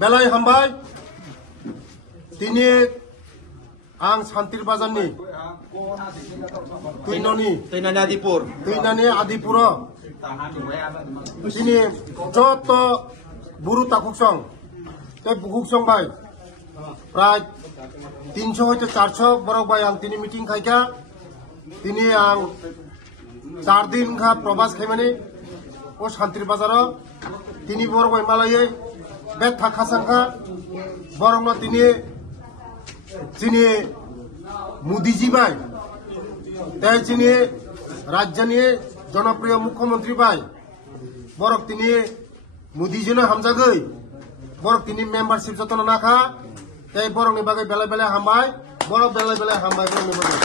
Belai hambai tini ang Santir Bazarni Tuinani Adipura tini joto buru takuksong te bukuksong bai prai 300 hoite 400 borok bai ang tini meeting khaika tini ang 4 din kha probas khaimani o Santir Bazaro tini borok bai malaye bet thakasangka borokno tini chini Modiji bai tai chini rajyani জনপ্রিয় মুখ্যমন্ত্রী ভাই বরক তিনি মোদিজিনো হামজাগৈ বরক তিনি membership যতন নাখা তাই বরকনি বাগৈ বেলা বেলা হামবাই বরক বেলা বেলা হামবাই বরকনি বাগৈ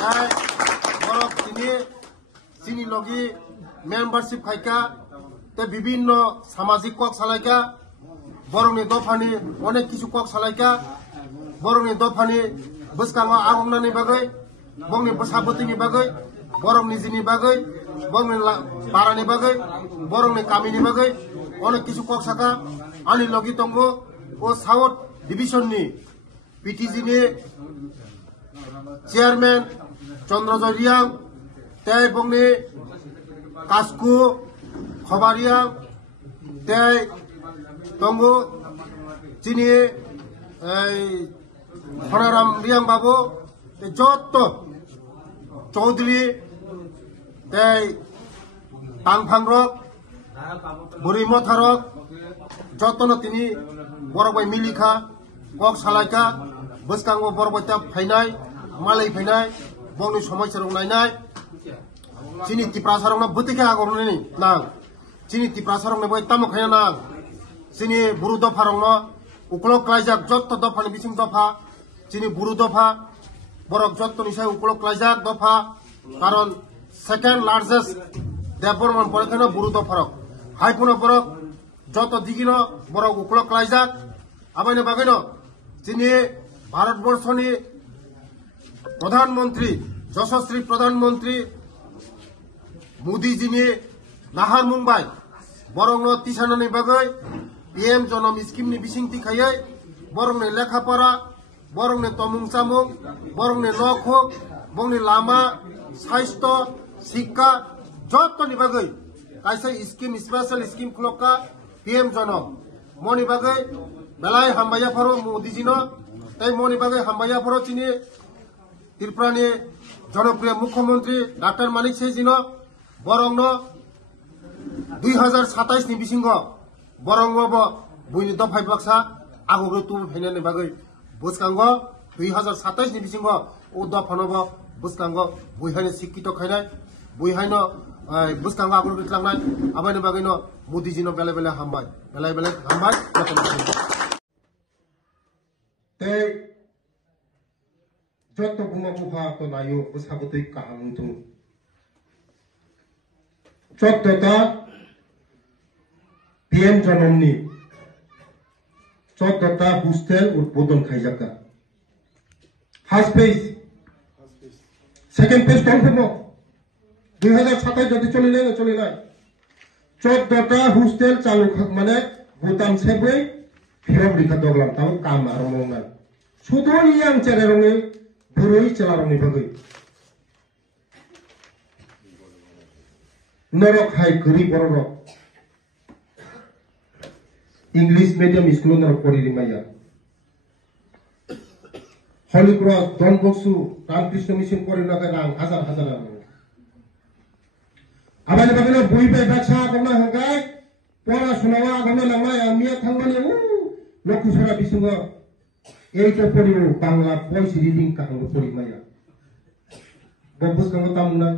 তাই বরক তিনি চিনি লগি মেম্বারশিপ খাইকা তে বিভিন্ন সামাজিক কক সালাইকা বরকনি দফানি অনেক কিছু কক সালাইকা বরকনি দফানি বসকাঙ্গ আগমনানি বাগৈ বংনি বসাবতিনি বাগৈ borong ni jini bagai borong ni para ni bagai borong ni kami ni bagai onek kisu kok saka ani logi tonggo o South Division ni PTG ni chairman Chandra Riang tai bongni kasku khobariang tai tonggo chini Honaram Riang babu joto Chaudhary tai Tangphangrok Burimotharok jotono tini borok bai milikha kok salaika boskango borok bai ta phainai malai phainai bongni samasya rok nainai chini tiprasarok na butikha agorni nang chini tiprasarok na bai tamo khaya nang chini buru dopharok no uklok klaijak jotto dofani bising dofa chini buru dofa borok jotto nisai uklok klaijak dofa karon second largest development পরীক্ষা Bru দফারক হাইপুনো বরক যত দিগিনো বরক উকলক লাইজাক আবাইনো বাগাইনো যিনি ভারতবর্ষনি প্রধানমন্ত্রী যশস্বী প্রধানমন্ত্রী মোদিজিনি নাহার মুম্বাই বরংনো তিসানানি বাগৈ PM জনম স্কিমনি বিসিংতি খাयै বরংনি লেখাপড়া বরংনি তমুং চামুং বরংনি knock হোক বংনি লামা স্বাস্থ্য শিক্ষা যত নিবাগৈ কাইসে স্কিম স্পেশাল স্কিম খুলকা পিএম জনম মনি বাগৈ বেলাই হামবাইয়া ফরো মোদিজিনো তাই মনি বাগৈ হামবাইয়া ফরো চিনি ত্রিপুরানি জনপ্রিয় মুখ্যমন্ত্রী ডাক্তার মানিক সেইজিনো বরংন 2027 নি বিসিংগ বরংব বুইনি দফাই বাক্সা আগগ্র তু ফেনানি বাগৈ বসকাঙ্গ 2027 ni bisingo o dofanobo buskango buihaino sikkito khainai buihaino buskango agro bitlangnai abaino bagino modijino bele bele hambai te jotto buma buha to nayo busabotoi kahamtu jottota PM জনমনি jottota hostel উদ্বোধন খাইজাকা First page, second page confirm 2027 যদি চলে নাই 14টা hostel চালু মানে ভুটান সেবে ফিরব রিখা দগলাম তাও কাম আর মঙ্গল শুধু young চেরে রঙে বুড়ই চেলা রঙে বাগৈ নরক হাই গরিব বড় ইংলিশ মিডিয়াম স্কুল নরক পড়ি রিমাইয়া Holy Cross, Don Boksu, Ramkrishna Mission করে নাকে রাং হাজার হাজার আবার বাগনা বই পাই বাছা গমনা হগাই পড়াশোনা গমনা লামাই আমিয়া থাংবালে লক্ষসরা বিসঙ্গ এইটা পড়িও বাংলা ভয়েস রিডিং কাঙ্গ পড়ি মাইয়া ববুস কাঙ্গ তামনা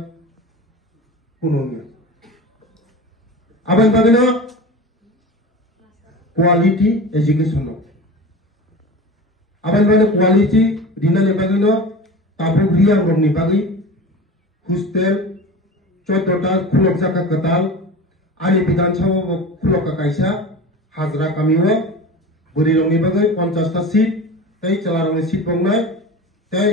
কোনো নিয়া আবার বাগনা quality education aban bane quality dinale bagino tabu griya romni bagi hostel chotota khulok jaka katal ani bidan sabha khulok ka kaisa hajra kamiwa buri romni bagai 50 ta seat tei chala romni seat bongnai tei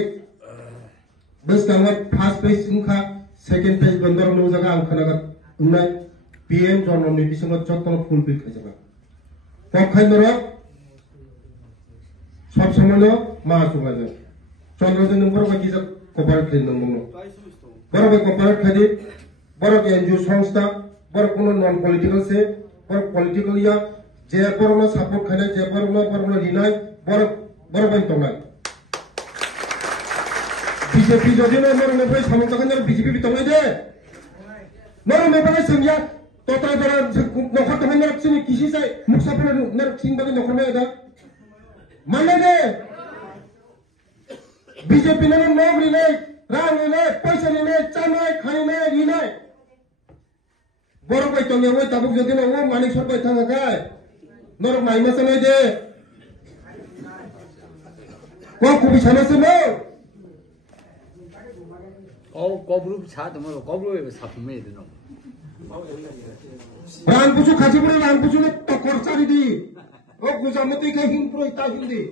bus kangwa first page ungkha second page bandar no jaga ang khana unai PM জন্মনি বিসঙ্গ যত্ন fulfil খাইজাবা পক্ষাইনরা সব সময় মা সুমাইলে চন্দ্রদিন বড় Giza cover খাই নমনো বড় cover খাই বড় NGO সংস্থা বড় কোন নন পলিটিক্যাল সে বড় পলিটিক্যাল ইয়া যে বড় সাপোর্ট খাই যে বড় রিনাই বড় বাই তনাই বিজেপি যদি মরনে বই সমর্থকদের বিজেপি বিতলাই দে মরনে বই সংজ্ঞা তোতা যারা নখর তখন রাখছিনি কৃষি চাই মুখসাফরে নারছিন বাকি নখর মে দা মানে দে বিজেপি নামে নগরি নেই রাং নেই পয়সা নেই চানাই খাই নেই রিনাই বড় বাই তনে ওই তাবুক যদি না ও মানিক সরকার থাকা গায় নর মাইমাসা নাই দে ও খুবই সমস্যা নেই কবরু ছা তোমার কবরু সাফমে দিন রান পুজো খাসি পড়ে রান পুজো টকর চারি দি ও গুজামতি খাই হিং পুরো তা হিন্দি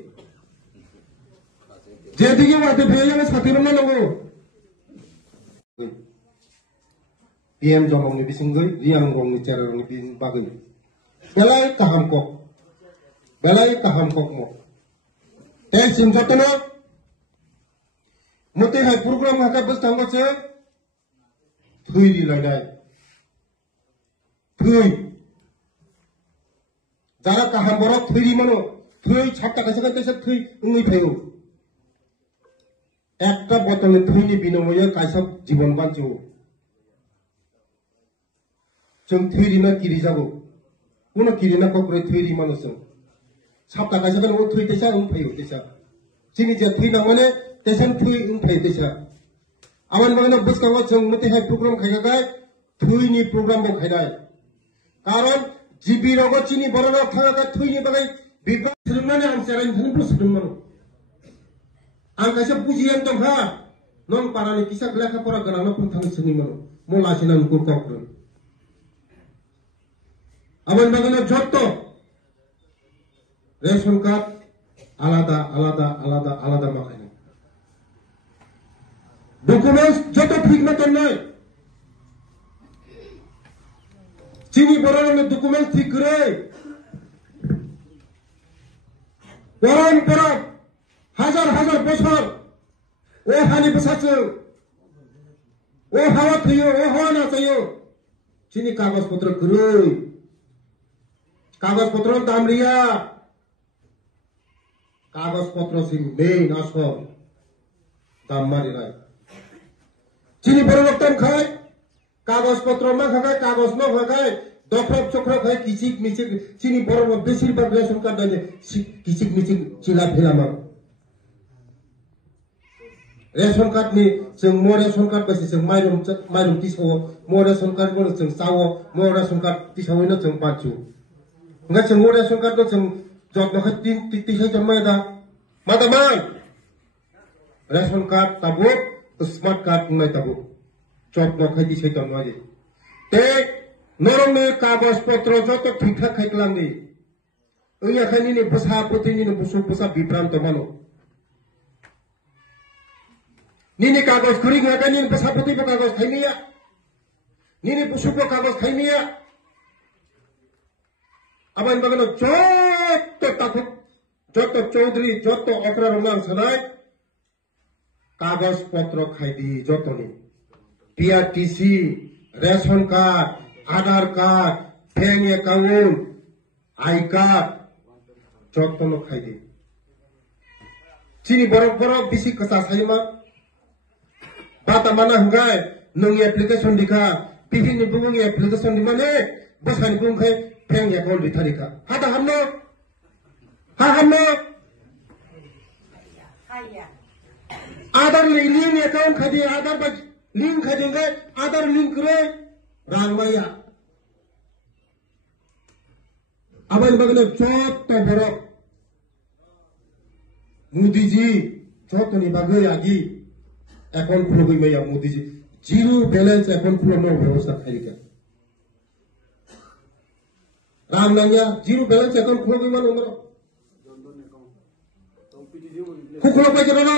যেদিকে মাতে ভেয়ে যাবে সাথী না লগো PM জমংনি বিসিংগৈ রিয়াং রংনি চেরারংনি বিন বাগৈ বেলাই তাহাম কক মো তেল সিমজতনো মতে হাই প্রোগ্রাম হাকা বস থাঙ্গছে থুইরি লাইনাই থুই যারা কাহাম বড় থুইরি মানো থুই ছাপটা কাছে কাছে থুই উঙ্গি ফেও একটা বোতলে থুইনি বিনিময়ে কাইসব জীবন বাঁচো जों थैरि ना किरि जाबो कोनो किरि ना कक्रे थैरि मानो जों सापटा कासे गन ओ थै तेसा उन फैयो तेसा जिनि जे थै नांगने तेसन थै उन फै तेसा आवन बागना बसकावा जों मते हाय प्रग्राम खायगाय थैनि प्रग्राम बो खायनाय कारण जिबि रग चिनि बरन थागा थैनि बागै बिगा सोलोंनानै आं सेराइन थन प्रसुदमन आं कासे बुजियान दं हा नन पारानि किसा लेखा फरा गनाना फन थांनि सोंनिमन मलासिना नुको कक्रे আবার বাগানে যত রেশন কার্ড আলাদা মাখায় ডকুমেন্টস যত ঠিক মতন নয় চিনি বড় ডকুমেন্টস ঠিক করে পরম্পরা হাজার বছর ও হানি বসাচ্ছে ও হাওয়া থইও ও হাওয়া না চাইও চিনি কাগজপত্র করে कागजपत्र दाम रिया कागजपत्र से मेन आसो दाम मारी राय चीनी परिवर्तन खाए कागजपत्र में खाए कागज में खाए दफरक चक्र खाए किचिक मिचिक चीनी बरोबर बेसिरभाग रेशन कार्ड दाने किचिक मिचिक चिला फिलामा रेशन कार्ड नि जों मो रेशन कार्ड बासि जों माइरं तिसाव मो रेशन कार्ड बोनो जों सावो मो रेशन कार्ड तिसावैनो जों पाचु nggak semua reson card tuh jod nak titik saya cuma ada mata mai reson card tabuk smart card mulai tabuk jod nak titik saya cuma aja teh normal kagus potro jod tuh ठीक ठाक खाई kelang ni ini akan ini besar putih ini besar bibran temano ini kagus kuning akan ini besar putih kagus खाई ni ya ini busuk kagus खाई ni ya আবার বাগানো যত চৌধুরী যত অকরা রমান সানাই কাগজপত্র খাইদি যতনি PRTC ration card Aadhaar card bank account I card যতন খাইদি চিনি বড় বেশি কাঁচা সাইমা বাতা মানা হঙ্গায় নং অ্যাপ্লিকেশন দিখা বিভিন্ন বুং অ্যাপ্লিকেশন দিমানে বসানি বুংখাই बैंक अकाउंट लिखा लिखा हाथा हमने आधार लिंक अकाउंट खादी आधार पर लिंक खादेंगे आधार लिंक करे रांगवाया अब इन बगने चौथ तो बरो मोदी जी चौथ तो नहीं बागे आगी अकाउंट खुलो गई मैया Modi ji zero balance account खुलो नो व्यवस्था खाई क्या राम नंगा जीरो बैलेंस अकाउंट खुलो गई मानो उन्होंने खुलो पे चलो ना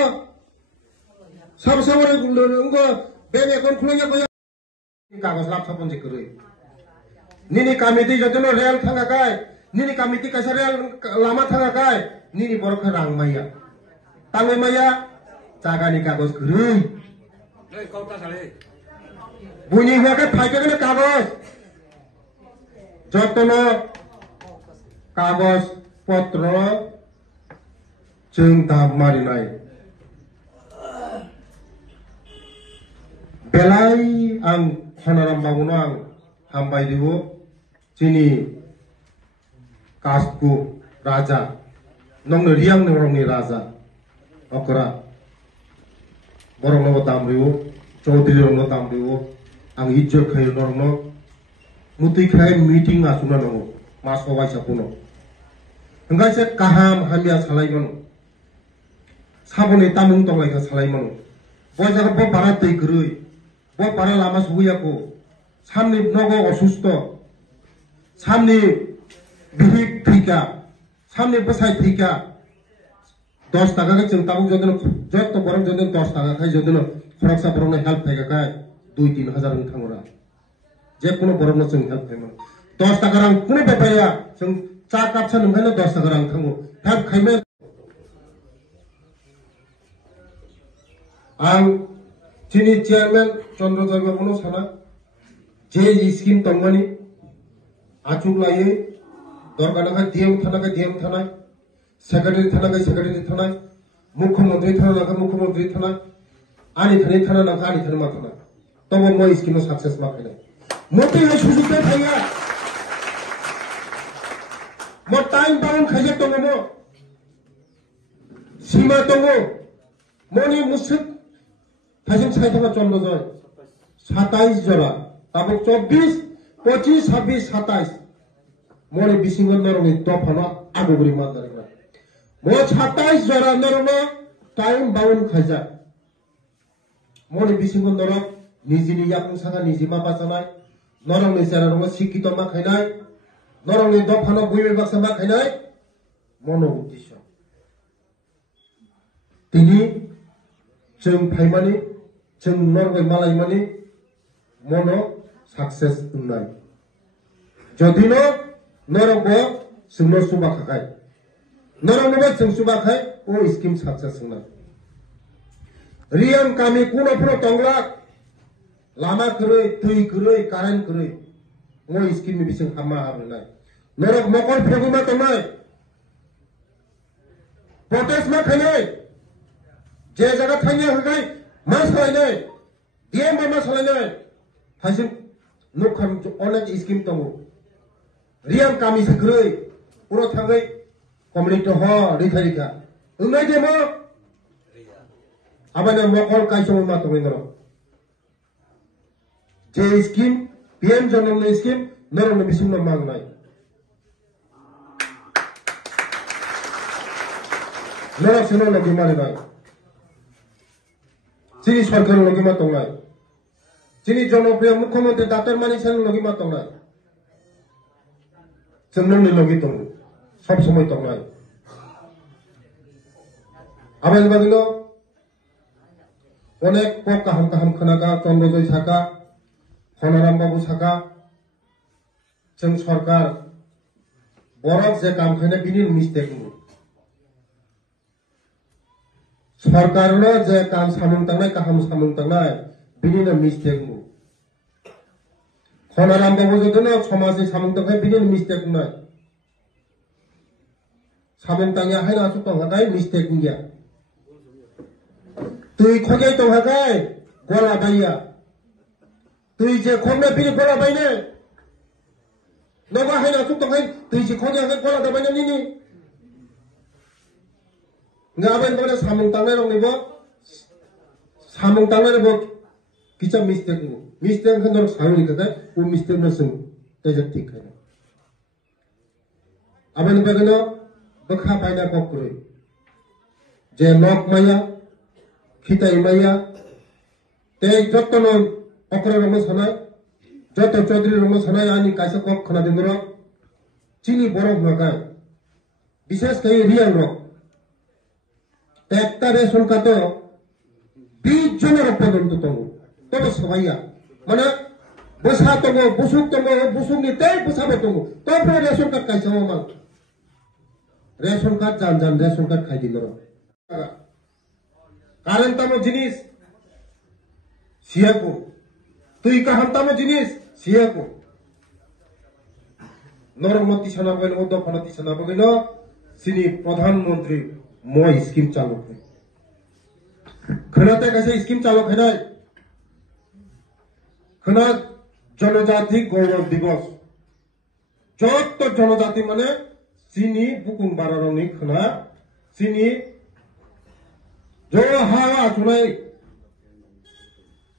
सब उनको बैंक अकाउंट खुलो या कोई कागज लाभ छापन से करे nini kamiti jodono rel thangakai nini kamiti kaisa rel lama thangakai nini borok rang maya tangai maya jagani kagos gurui buni huake phaikene kagos jotono kagos potro jeng dam marinai belai ang honoram babuno ang hambai dibo chini kasku raja nong riang ni raja okra borong no tamriu chaudhary rong no tamriu ang ijjor khai norong no muti khai meeting asuna no ma sobai sapuno hingga se kaham hamia salai mano sabone tamung tonglai ka salai mano bo jaga bo bara tei grui bo bara lama subuya ko samni nogo osusto samni bihik thika samni basai thika 10 টাকা কে চিন্তা করুন যদি যত বরং যদি 10 টাকা খাই যদি খরচা বরং হেল্প থাকে কাই 2-3 হাজার থাঙ্গরা যে কোনো বরং जों হেল্প খাইমন 10 টাকা রাং কোনো বেপারিয়া जों চা কাপ सा नंखायनो 10 টাকা রাং থাঙ্गो हेल्प खाइमे आं जिनि चेयारमैन चंद्रजय बाबुनो साना जे स्कीम दंमोन आचुक लायै दरकानाखा डीएम थानाय सेक्रेटारि थानाय मुख्यमंत्री थाना मुख्यमंत्री थाना आनी थाना नाखा आनी थाना थाना तब मैं स्कीम सक्सेस माखायनाय मोटे है सुजुगता थाया मो टाइम बाउंड खायजे दंगो सीमा दंगो मनि मुसुक थाइजों साइथामा चंद्रजय 27 जरा तब 24 25 26 27 मनि बिसिंगन नरनि दफाना आगुबुरि मादारिग्रा मो 27 जरा नरनो टाइम बाउंड खायजा मनि बिसिंगन नरक निजिनि याकुंसागा निजिमा बाजानाय नरंनि जेरारंनो सिकित मा खायनाय नरंनि दफाना बुइमे बासा मा खायनाय मनो उद्देश्य तिनि जों फाइमानि जों नरगय मालायमानि मनो सक्सेस होननाय जदिनो नरगो जोंनो सुबाखाय नरंनोबो जों सुबाखाय ओ स्कीम सक्सेस होननाय रियां कामी कुनोफोर तंग्ला लामा गरै दै गरै कारेन्ट गरै ओ स्कीम बिसिं हामा हाबनाय नरक मकल फेगुमा तंनाय प्रोटेस्ट मा खायनाय जे जगह थांया होगाय मा सालायनाय डीएम मा सालायनाय थाइजों नखम अनेक स्कीम दङ रियां कामी सग्रै पुरो थाङै कम्युनिटी ह रिथारिखा ओंनाय देमो आबाने मकल काइसम मा तङै नर जे स्कीम पीएम जनरल स्कीम नरनो बिसिम न मांगनाय नर सुनो लगे मारिनाय जिनि सरकार लगे मा तंनाय जिनि जनप्रिय मुख्यमंत्री डॉक्टर मानिक सान लगे मा तंनाय जोंनि लगे दं सब समय तंनाय आबाल बादिनो अनेक पक काहाम खोनागा चंद्रजय साका हनराम बाबू साका जों सरकार बरफ जे काम खायना बिनि मिस्टेक सरकारनो जे काम सामुं तांनाय काहाम सामुं तांनाय बिनिनो मिस्टेक हनराम बाबू जदनो समाजनि सामुं तांनाय बिनिनो मिस्टेक नाय सामुं तांया हायना सु तंहागाय मिस्टेक गया तुई खोगे तंहागाय गला बाया तुई जे खोगना बिनि गला बायने नबा हायना सु तंहाय तुई जे खोगे हाय गला दाबायने निनि ngaben bana samung tangnai rong nibo samung tangnai bo kicha mistake khan rong sauri ka o mistake na sing teja thik hai aben bagano bakha paina kokuri je lok maya khitai maya te jottono okra rong sanai joto chaudhary rong sanai ani kaisa kok khana dingro chini borok nagai bishesh kai riang rok একটা ration card 20 জনের পর্যন্ত তবু তবে সবাইয়া মানে basa tongo busuk ni tei basa betongo to pro ration card kaisa mal ration card jan ration card khai dinoro karen tamo jinis siako tui ka hantamo jinis siako নরমতি সানাবেন ও দফানতি সানাবেন সিনি প্রধানমন্ত্রী মই scheme চালক খনাতে কাছে scheme চালক হেনাই খনা জনজাতি গৌরব দিবস যত জনজাতি মানে চিনি বুকুং বারারনি খনা চিনি জো হাওয়া চুনাই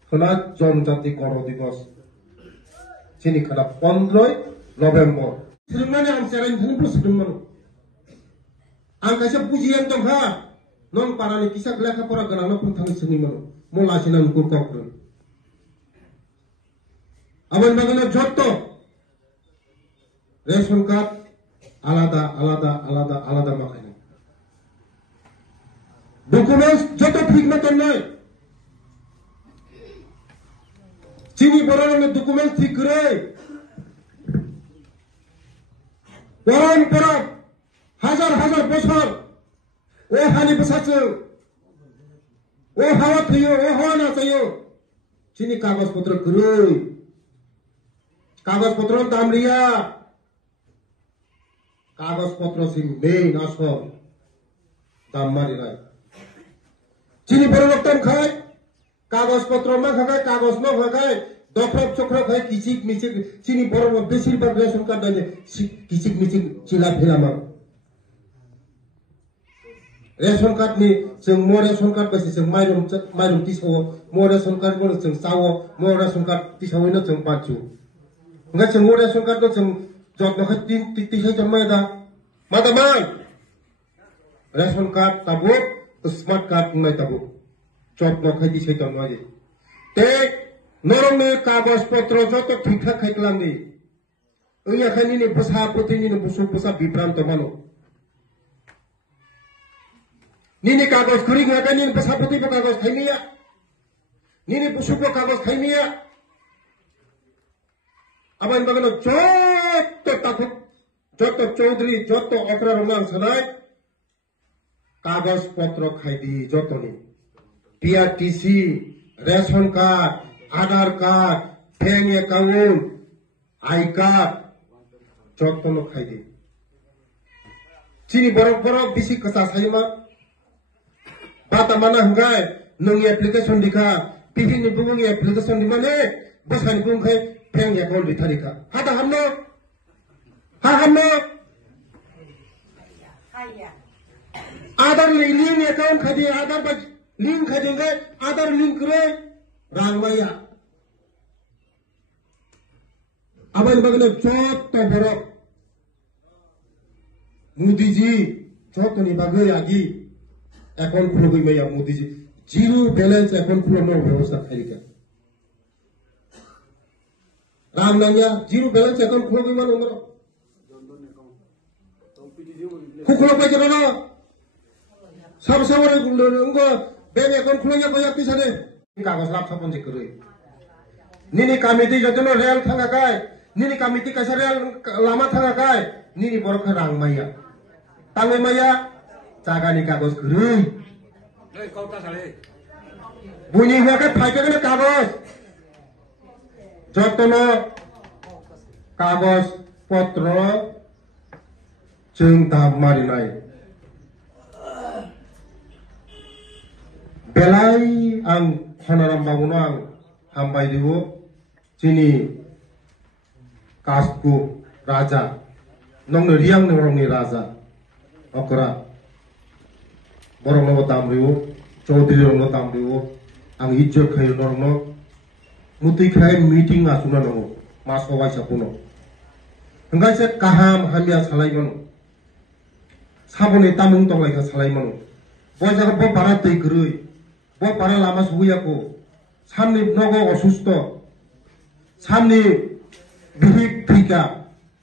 খনা জনজাতি গৌরব দিবস চিনি Khana 15 November Sebenarnya ang sering pun sedemang. Ang kasi pujian tong ha, non parani kisah gelaka para ganana pun tang seni mano, mola sinan ku kokro. Aban bagana jotto, ration card alada makanya. Dokumen jotto ঠিক মতন নয়। চিনি বরানের dokumen ঠিক করে। Orang perap hazar bosor, oh hani besacu, oh hawa tuyo, oh hawa na tuyo, sini kagus putro gerui, kagus putro tamria, kagus putro simbe naso, tamari rai, sini berloktan khai, kagus putro mah khai, kagus no khai. Dokter cokro khai kisik misik sini borong besir bag ration card aja kisik misik cila filama ration card ni seng mo ration card basi seng mairum tiso mo ration card ko seng sawo mo ration card tiso ino seng pacu nggak seng mo ration card ko seng jot no khai tiso jamai da mata mai ration card tabuk smart card ngai tabuk jot no khai tiso jamai te নরমে কাগজপত্র যত ঠিকঠাক খাইলাম নি ওই এখানে নি বসা প্রতিনি বসা বিভ্রান্ত মানো নিনি কাগজ করি গা নি বসা প্রতি কাগজ খাইনিয়া নিনি বসুপ কাগজ খাইনিয়া আবার বাগানো যত চৌধুরী যত অকরা রঙান সানাই কাগজপত্র খাইদি যত নি TRTC ration card Aadhaar card, bank account, I-card, jotono khaidi. Sini borok bisi kasa sayma. Bata mana hanggai, nung application dikha, pihin ni bungung application di mana, basan bungung khai, bank account ditharika. Hata hamno, Aadhaar link account khaidi, Aadhaar ba link khaidi ngai, Aadhaar link kre. Rangmaya, aban bagana jotta borok, Modi ji, jotta ni bagai agi, account khulo goi maya Modi ji, zero balance account khulo no ব্যবস্থা খাইকা, Ramnanya zero balance account khulo goi mano ngoro, khulo pai jero no, sab sabore nggo bank account khulo nya koyak pisane. Kagus lap sapon dikerui. Nini kamiti jodono real thangakai, nini kamiti kaisa real lama thangakai, nini borok rang maya. Tangai maya, jagani kagus kerui. Bunyi huakai pakai kena kagus. Jodono kagus potro jeng marinai. Belai ang Hanaram bangunang hambai diwo sini kasku raja nong riang norong raja okra borong no tamriwo chaudhary no tamriwo ang ijjor khai norong no muti khai meeting asuna no maso wai sapuno engai se kaham hamia salai mano sabone tamung tonglai ka salai mano bojaga bo barat tei grui bo para lama suguyaku samni nogo osusto samni bihip thika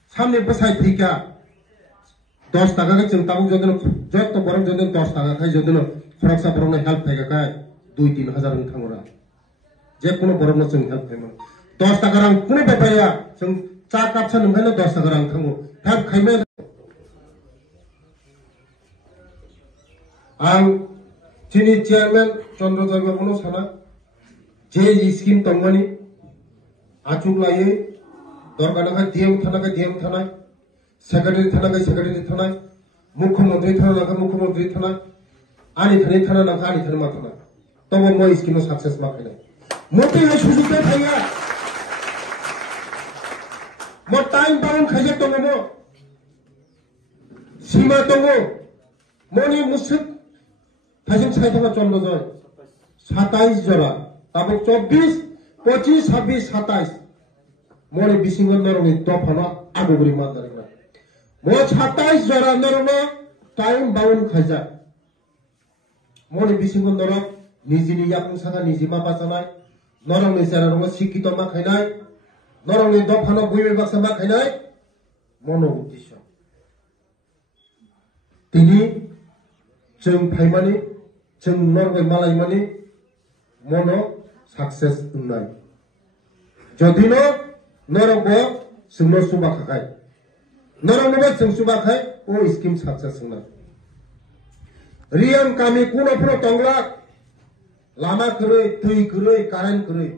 samni basai thika 10 টাকা কে চিন্তা করুন যত বরং যদি 10 টাকা খাই যদি খরচা বরং হেল্প থাকে কায় 2-3 হাজার থাঙ্গরা যে কোনো বরং হেল্প থাকে 10 taka rang puno bapaya जों चा काप सा नोंखायनो 10 taka rang थाङो थाब खायनो आं दिनै चेयारमेन चन्द्रजय बाबुनो साना जे स्किम दंमोन आचुक लायो दरकार डीएम थानाय सेक्रेटारि थानाय मुख्यमंत्री थानाय आनी थानाय आनी मा थानाय तब मैं स्किम सक्सेस मा खायनाय मोटे सुजुग थाया मो टाइम बाउंड खायजे दङ मो सीमा दङ मनि मुसुक थाइजों साइथामा चन्द्रजय 27 जरा तब 24 25 26 27 मनि बिसिंगन नरनि दफाना आगुबरि मादारिग्रा मो 27 जरा नरनो टाइम बाउंड खायजा मनि बिसिंगन नर निजिनि यापुं सागा निजिमा बाजानाय नरंनि जारारंगा शिक्षित मा खायनाय नरंनि दफाना बुइबे बाक्सा मा खायनाय मनो उद्देश्य दिनै जों फाइमानि जों नरगय मालायमानि मनो सक्सेस होननाय जदिनो नरगो जोंनो सुबाखाय नरंनोबो जों सुबाखाय ओ स्किम सक्सेस होननाय रियां कामी कुनोफोराव दंला लामा गरै दै गरै कारेन्ट गरै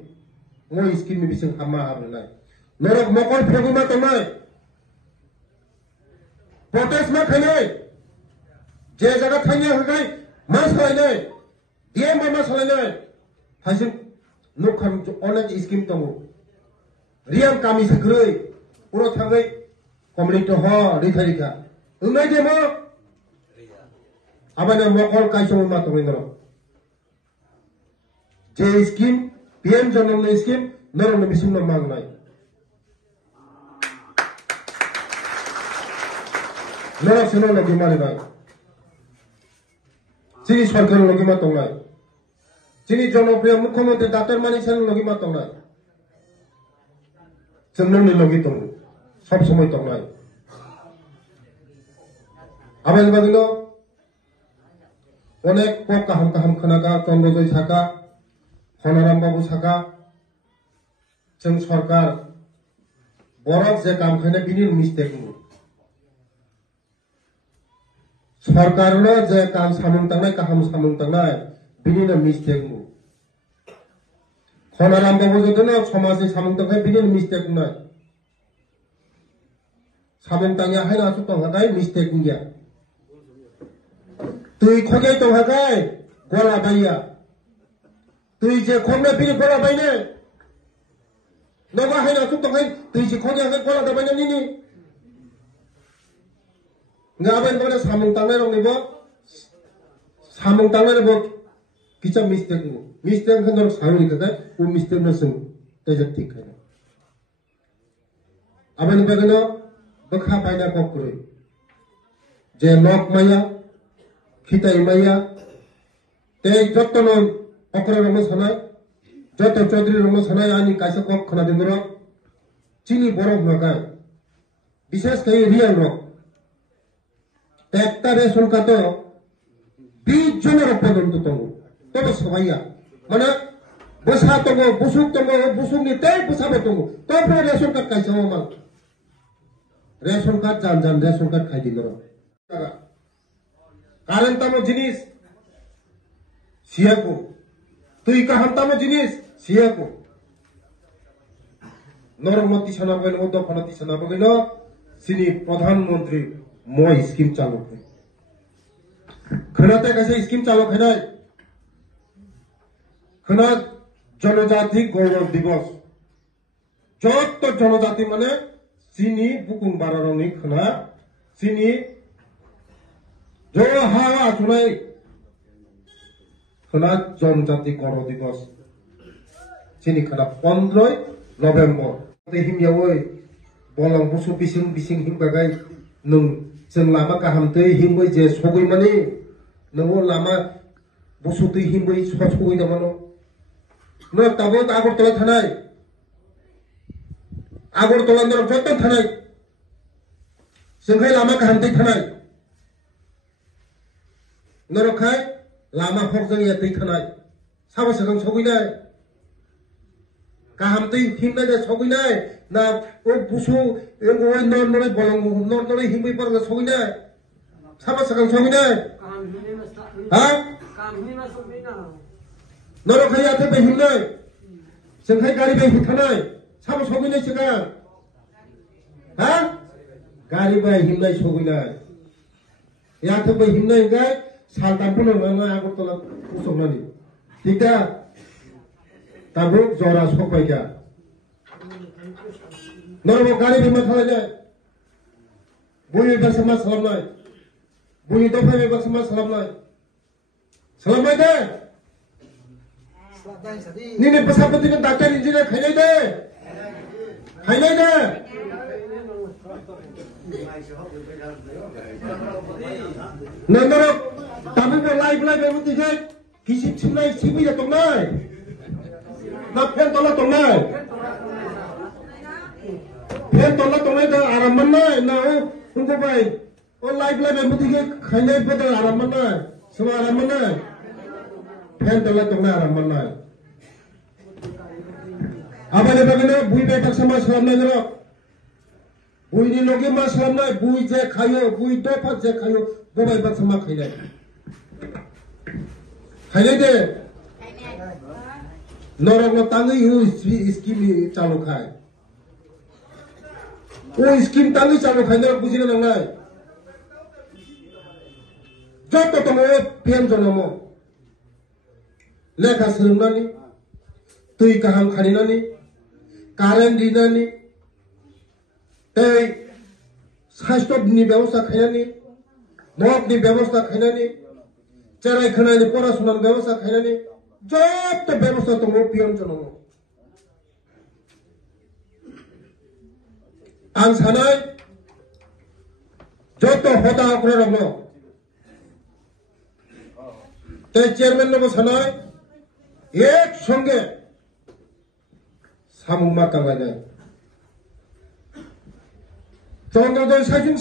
ओ स्किमनि बिसिं हामा हाबनाय नरक मकल फेगुमा दंनाय प्रोटेस्ट मा खायनाय जे जगह थांनो होगाय मा सालायनाय डीएम मा सालायनाय थाइजों नखम अनेक स्किम दङ रियां कामी सग्रै पुरो थाङै कम्युनिटी ह रिथारिखा ओंनाय देमो आबानो मकल कायसम मा दङ नर जे स्किम पीएम जनरल स्किम नरनो बिसिंनो मांगनाय नर सुनो लगे मारिनाय जिनि सरकार लगे मा दंनाय जिनि जनप्रिय मुख्यमंत्री डॉक्टर मानिक साहब लगे मा दंनाय जोंनो लगे दं सब समय दंनाय आबाद बादिनो अनेक काहाम खोनागा चन्द्रजय साका हनाराम बाबू साका जों सरकार बरफ जे काम खायनाय बिनि मिस्टेक सरकारनो जे काम सामुं तांनाय काहाम सामुं तांनाय बिनिनो मिस्टेक हनाराम बाबू जदनो समाजनि सामुं तांनाय बिनिनो मिस्टेक नाय सामुं तांया हायना सु तंहागाय मिस्टेक गया तुई खगे तंहागाय गला बाया तुई जे खगने बिनि गला बायने नगा हायना सु तंहाय तुई जे खगे हाय गला दाबायने निनि ngaben bana samung tangnai rong nibo samung tangnai bo kicha mistake kan dor sauri ka o mistake na sung teja thik hai aben bagano bakha paina ko kure je lok maya khitai maya te jottono okra rong sanai jotto chaudhary rong sanai ani kaisa ko khana dindro chini borok nagai bishesh kai riang rok একটা ration card 20 জনের পর্যন্ত দङ তবে সবাইয়া মানে বসা দङ বুসুক দङ বুসুকনি তাই বসাবে দङ তবে ration card কাইছে মাল রেশন কার্ড জান রেশন কার্ড খাই দিল কারণ তামো জিনিস সিয়াকো তুই কাহাম তামো জিনিস সিয়াকো নরমতি সানা বইল দফানতি সানা বইল সিনি প্রধানমন্ত্রী মই स्कीम चालू है खनाते कैसे स्कीम चालू है ना खना जनजाति गौरव दिवस जत तो जनजाति माने सिनी बुकुं बारारंनि खना सिनी जो हावा आचुनाय खना जनजाति गौरव दिवस सिनी खना 15 नवेम्बर ते हिमयावै बलं बुसु बिसिं हिमबागाय नों जों लामा गाहामतै हिमबै जे सगै माने नों लामा बुसुतै हिमबै सगै दामानो न ताबो आगरतला थानाय आगरतला नर जत्त थानाय जोंखाय लामा गाहामतै थानाय लामा हरजों एतै थानाय साबो सगैनाय kaham tui himna ja soginai na o busu oi non nore bolong non nore himbi par ga soginai sama sakang soginai ha noro khaya te be himnai sengkhai gari be hithanai sama soginai sigang ha gari be himnai soginai ya te be himnai gai sal tampun nang Agartala usoknani ঠিক da tabuk jora sokai ja norbo gari bima khala jay bui ba sama salam nai bui do phai ba sama salam nai de ni ne pasapati ne doctor engineer khainai de nandoro tabuk live ba muti jay kisip chimnai sibi ja tongnai na pen tola tongnai da aram manai na o unko bai o live ba muti ke khainai ba da aram manai sama aram manai pen tola tongnai aram manai abale bagene bui be tak sama salam nai jero bui ni loge ma salam nai bui je khayo bui do phat je khayo do bai ba sama khainai de norok no tangi hu scheme chalu khai o scheme tangi chalu khai norok bujina nangai joto tomo pen jonomo lekha srungnani tui kaham khaninani current dinani tei sastho ni byabostha khainani mok ni byabostha khainani cerai khanani porashunan byabostha khainani joto byabostha tomo pion jonomo ang sanai joto hoda akrorogno te chairman logo sanai ek songe samungma tangai Chondrodoi sajung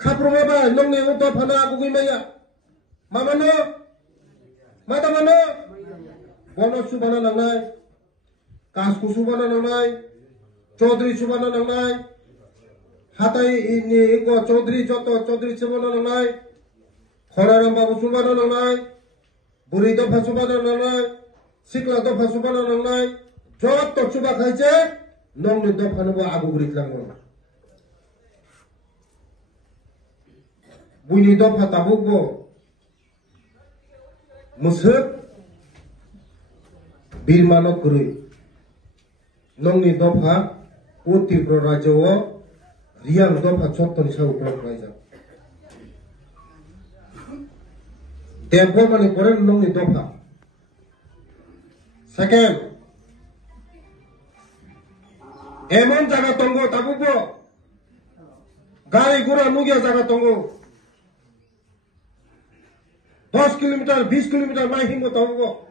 khaproma ba nongne uto phana agugui maya mamano madamano bono subana nangnai kasku subana nangnai chaudhary subana nangnai hatai ni go chaudhary joto chaudhary subana nangnai khoraram babu subana nangnai buri dofa subana nangnai sikla dofa subana nangnai joto chuba khaiche nongne dofa no aguguri tlango Buni dofa tabukbo musuk birmano kurui nongni dofa Uttar Rajya riyang dofa chottoni sa upload raja tempo mani koren nongni dofa second emon jaga tongo tabukbo gari gura nugia jaga tongo 10 kilometer 20 kilometer mai hingo tongo